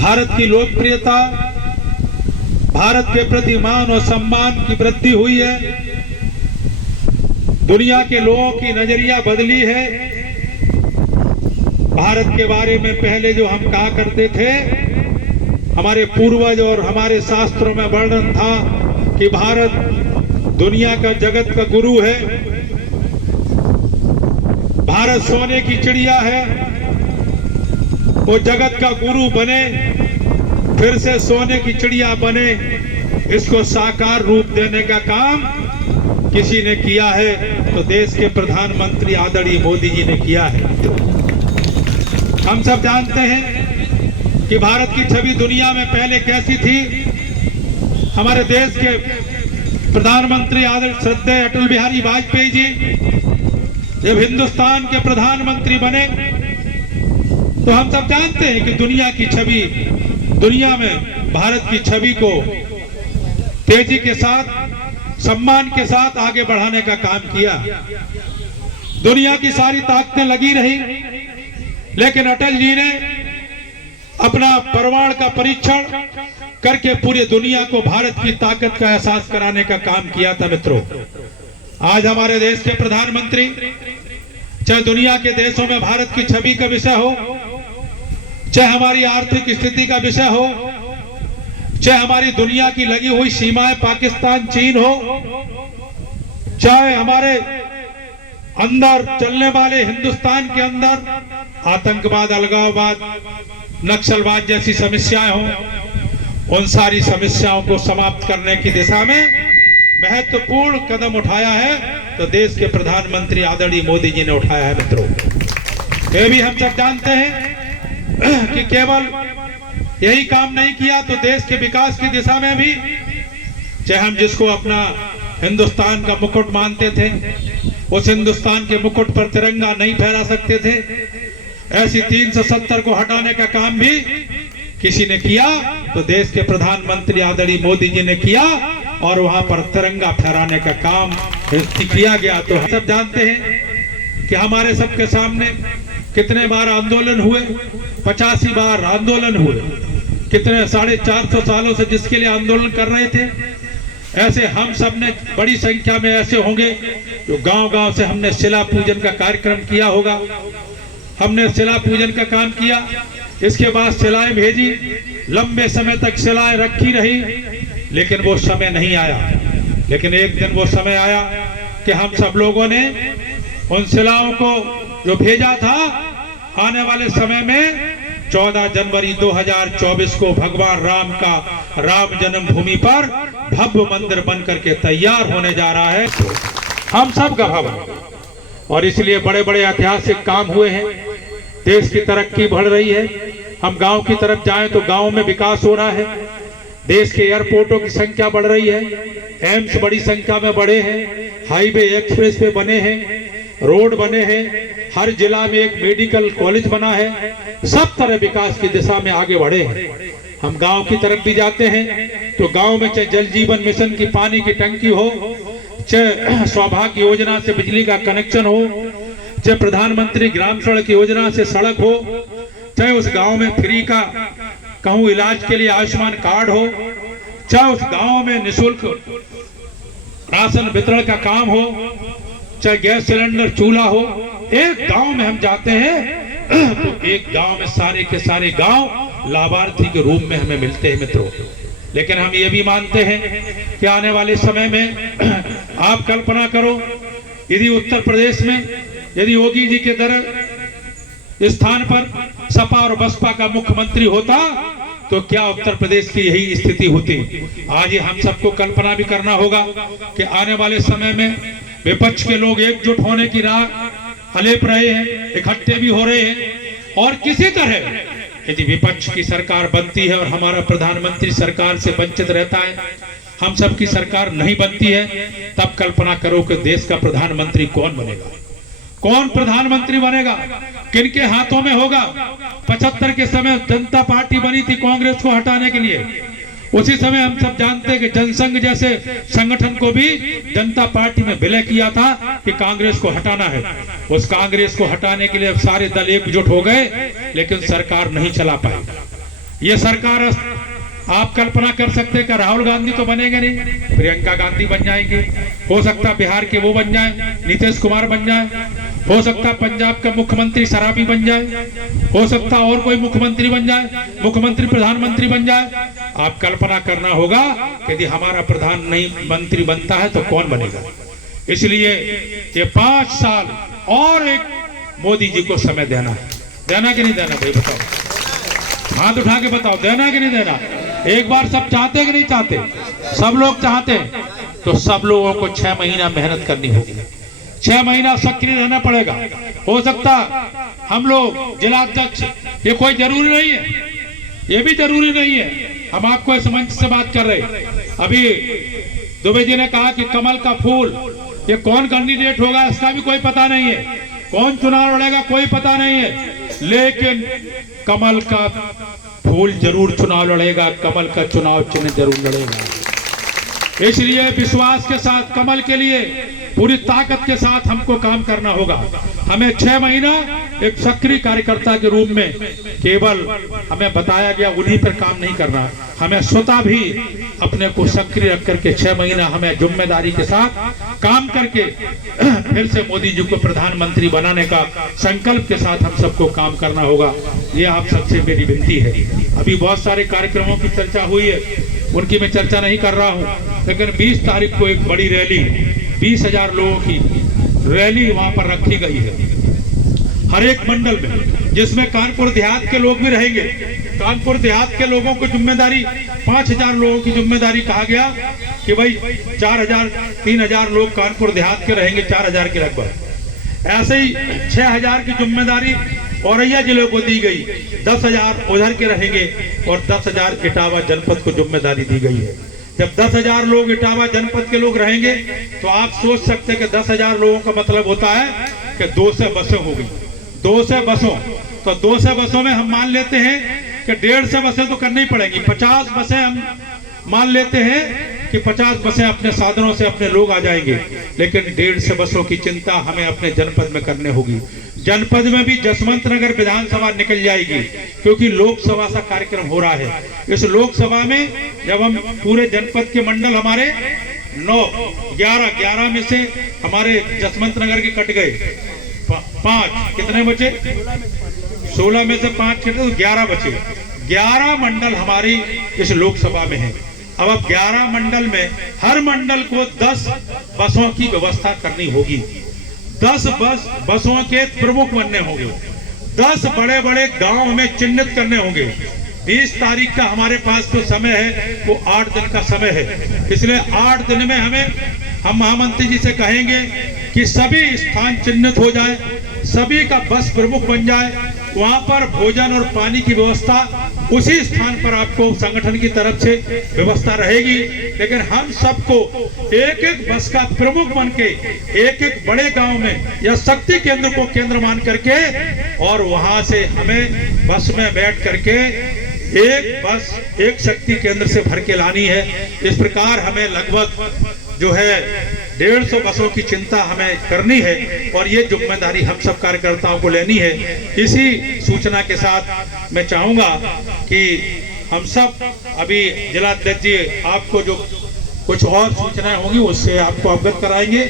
भारत की लोकप्रियता, भारत के प्रति मान और सम्मान की वृद्धि हुई है। दुनिया के लोगों की नजरिया बदली है। भारत के बारे में पहले जो हम कहा करते थे, हमारे पूर्वज और हमारे शास्त्रों में वर्णन था कि भारत दुनिया का जगत का गुरु है, भारत सोने की चिड़िया है। वो जगत का गुरु बने, फिर से सोने की चिड़िया बने, इसको साकार रूप देने का काम किसी ने किया है तो देश के प्रधानमंत्री आदरणीय मोदी जी ने किया है। हम सब जानते हैं कि भारत की छवि दुनिया में पहले कैसी थी। हमारे देश के प्रधानमंत्री आदरणीय श्रद्धेय अटल बिहारी वाजपेयी जी जब हिंदुस्तान के प्रधानमंत्री बने तो हम सब जानते हैं कि दुनिया में भारत की छवि को तेजी के साथ, सम्मान के साथ आगे बढ़ाने का काम किया। दुनिया की सारी ताकतें लगी रही, लेकिन अटल जी ने अपना परमाणु का परीक्षण करके पूरी दुनिया को भारत की ताकत का एहसास कराने का काम किया था। मित्रों, आज हमारे देश के प्रधानमंत्री, चाहे दुनिया के देशों में भारत की छवि का विषय हो, चाहे हमारी आर्थिक स्थिति का विषय हो, चाहे हमारी दुनिया की लगी हुई सीमाएं पाकिस्तान चीन हो, चाहे हमारे अंदर चलने वाले हिंदुस्तान के अंदर आतंकवाद, अलगाववाद, नक्सलवाद जैसी समस्याएं हों, उन सारी समस्याओं को समाप्त करने की दिशा में महत्वपूर्ण कदम उठाया है तो देश के प्रधानमंत्री आदरणीय मोदी जी ने उठाया है। मित्रों, ये भी हम सब जानते हैं कि केवल यही काम नहीं किया तो देश के विकास की दिशा में भी, चाहे हम जिसको अपना हिंदुस्तान का मुकुट मानते थे, उस हिंदुस्तान के मुकुट पर तिरंगा नहीं फहरा सकते थे, ऐसी 370 को हटाने का काम भी किसी ने किया तो देश के प्रधानमंत्री आदरणीय मोदी जी ने किया और वहां पर तिरंगा फहराने का काम किया गया। तो हम सब जानते हैं कि हमारे सबके सामने कितने बार आंदोलन हुए, 85 बार आंदोलन हुए, कितने 450 सालों से जिसके लिए आंदोलन कर रहे थे। ऐसे हम सब ने बड़ी संख्या में ऐसे होंगे जो गांव-गांव से हमने शिला पूजन का कार्यक्रम किया होगा। हमने शिला पूजन का काम किया, इसके बाद शिलाएं भेजी, लंबे समय तक शिलाएं रखी रही, लेकिन वो समय नहीं आया। लेकिन एक दिन वो समय आया कि हम सब लोगों ने उन शिलाओं को जो भेजा था, आने वाले समय में 14 जनवरी 2024 को भगवान राम का राम जन्मभूमि पर भव्य मंदिर बन करके तैयार होने जा रहा है, हम सब का भवन। और इसलिए बड़े बड़े ऐतिहासिक काम हुए हैं, देश की तरक्की बढ़ रही है। हम गांव की तरफ जाएं तो गांव में विकास हो रहा है, देश के एयरपोर्टों की संख्या बढ़ रही है, एम्स बड़ी संख्या में बढ़े हैं, हाईवे एक्सप्रेस वे बने हैं, रोड बने हैं, हर जिला में एक मेडिकल कॉलेज बना है, सब तरह विकास की दिशा में आगे बढ़े हैं। हम गांव की तरफ भी जाते हैं तो गांव में चाहे जल जीवन मिशन की पानी की टंकी हो, चाहे सौभाग्य योजना से बिजली का कनेक्शन हो, चाहे प्रधानमंत्री ग्राम सड़क योजना से सड़क हो, चाहे उस गांव में फ्री का कहूँ इलाज के लिए आयुष्मान कार्ड हो, चाहे उस गांव में निःशुल्क राशन वितरण का काम हो, चाहे गैस सिलेंडर चूल्हा हो। एक गांव में हम जाते हैं तो एक गांव में सारे के सारे गांव लाभार्थी के रूप में हमें मिलते हैं। मित्रों, लेकिन हम ये भी मानते हैं कि आने वाले समय में आप कल्पना करो, यदि उत्तर प्रदेश में यदि योगी जी के स्थान पर सपा और बसपा का मुख्यमंत्री होता तो क्या उत्तर प्रदेश की यही स्थिति होती। आज हम सबको कल्पना भी करना होगा कि आने वाले समय में विपक्ष के लोग एकजुट होने की राह अलेप रहे हैं, इकट्ठे भी हो रहे हैं, और किसी तरह यदि विपक्ष की सरकार बनती है और हमारा प्रधानमंत्री सरकार से वंचित रहता है, हम सब की सरकार नहीं बनती है, तब कल्पना करो कि देश का प्रधानमंत्री कौन बनेगा, कौन प्रधानमंत्री बनेगा, किनके हाथों में होगा। 75 के समय जनता पार्टी बनी थी कांग्रेस को हटाने के लिए, उसी समय हम सब जानते हैं कि जनसंघ जैसे संगठन को भी जनता पार्टी में विलय किया था कि कांग्रेस को हटाना है। उस कांग्रेस को हटाने के लिए सारे दल एकजुट हो गए, लेकिन सरकार नहीं चला पाई। ये सरकार आप कल्पना कर सकते हैं कि राहुल गांधी तो बनेंगे नहीं, प्रियंका गांधी बन जाएंगे, हो सकता बिहार के वो बन जाए, नीतीश कुमार बन जाए, हो सकता पंजाब का मुख्यमंत्री शराबी बन जाए, हो सकता और कोई मुख्यमंत्री बन जाए, मुख्यमंत्री प्रधानमंत्री बन जाए। आप कल्पना करना होगा कि यदि हमारा प्रधानमंत्री बनता है तो कौन बनेगा। इसलिए ये 5 साल और एक मोदी जी को समय देना है। देना कि नहीं देना भाई बताओ, हाथ उठा के बताओ, देना कि नहीं देना। एक बार सब चाहते कि नहीं चाहते, सब लोग चाहते हैं तो सब लोगों को 6 महीना मेहनत करनी होगी, 6 महीना सक्रिय रहना पड़ेगा। हो सकता हम लोग जिला अध्यक्ष, ये कोई जरूरी नहीं है, ये भी जरूरी नहीं है। हम आपको इस मंच से बात कर रहे, अभी दुबे जी ने कहा कि कमल का फूल, ये कौन कैंडिडेट होगा इसका भी कोई पता नहीं है, कौन चुनाव लड़ेगा कोई पता नहीं है, लेकिन कमल का फूल जरूर चुनाव लड़ेगा, कमल का चुनाव चिन्ह जरूर लड़ेगा। इसलिए विश्वास के साथ कमल के लिए पूरी ताकत के साथ हमको काम करना होगा। हमें 6 महीना एक सक्रिय कार्यकर्ता के रूप में केवल हमें बताया गया उन्हीं पर काम नहीं करना, हमें स्वतः भी अपने को सक्रिय रख करके 6 महीना हमें जिम्मेदारी के साथ काम करके फिर से मोदी जी को प्रधानमंत्री बनाने का संकल्प के साथ हम सबको काम करना होगा। ये आप सबसे मेरी विनती है। अभी बहुत सारे कार्यक्रमों की चर्चा हुई है, उनकी मैं चर्चा नहीं कर रहा हूँ, लेकिन 20 तारीख को एक बड़ी रैली, 20,000 लोगों की रैली वहां पर रखी गई है हर एक मंडल में, जिसमें कानपुर देहात के लोग भी रहेंगे। कानपुर देहात के लोगों को जिम्मेदारी, 5,000 लोगों की जिम्मेदारी कहा गया कि भाई 4,000 3,000 लोग कानपुर देहात के रहेंगे, 4,000 के लगभग। ऐसे ही 6,000 की जिम्मेदारी औरैया जिले को दी गई, 10,000 उधर के रहेंगे और 10,000 इटावा जनपद को जिम्मेदारी दी गई है। जब 10,000 लोग इटावा जनपद के लोग रहेंगे तो आप सोच सकते हैं कि 10,000 लोगों का मतलब होता है कि 200 बसें होगी, 200 बसों, तो 200 बसों में हम मान लेते हैं कि 150 बसें तो करनी पड़ेंगी, 50 बसें हम मान लेते हैं कि 50 बसें अपने साधनों से अपने लोग आ जाएंगे, लेकिन 150 बसों की चिंता हमें अपने जनपद में करने होगी। जनपद में भी जसवंत नगर विधानसभा निकल जाएगी, क्योंकि लोकसभा सा कार्यक्रम हो रहा है। इस लोकसभा में जब हम पूरे जनपद के मंडल हमारे 11 में से हमारे जसवंत नगर के कट गए, 5 कितने बचे, 16 में से 5 कटे तो 11 बचे। 11 मंडल हमारी इस लोकसभा में है। अब 11 मंडल में हर मंडल को 10 बसों की व्यवस्था करनी होगी, 10 बसों के प्रमुख बनने होंगे, 10 बड़े बड़े गांव हमें चिन्हित करने होंगे। 20 तारीख का हमारे पास जो समय है वो 8 दिन का समय है, इसलिए 8 दिन में हम महामंत्री जी से कहेंगे कि सभी स्थान चिन्हित हो जाए, सभी का बस प्रमुख बन जाए, वहां पर भोजन और पानी की व्यवस्था उसी स्थान पर आपको संगठन की तरफ से व्यवस्था रहेगी। लेकिन हम सबको एक एक बस का प्रमुख बन के एक एक बड़े गांव में या शक्ति केंद्र को केंद्र मान करके और वहां से हमें बस में बैठ करके एक बस एक शक्ति केंद्र से भर के लानी है। इस प्रकार हमें लगभग जो है 150 बसों की चिंता हमें करनी है और ये जिम्मेदारी हम सब कार्यकर्ताओं को लेनी है। इसी सूचना के साथ मैं चाहूंगा कि हम सब अभी जिला अध्यक्ष जी आपको जो कुछ और सूचनाएं होंगी उससे आपको अवगत कराएंगे।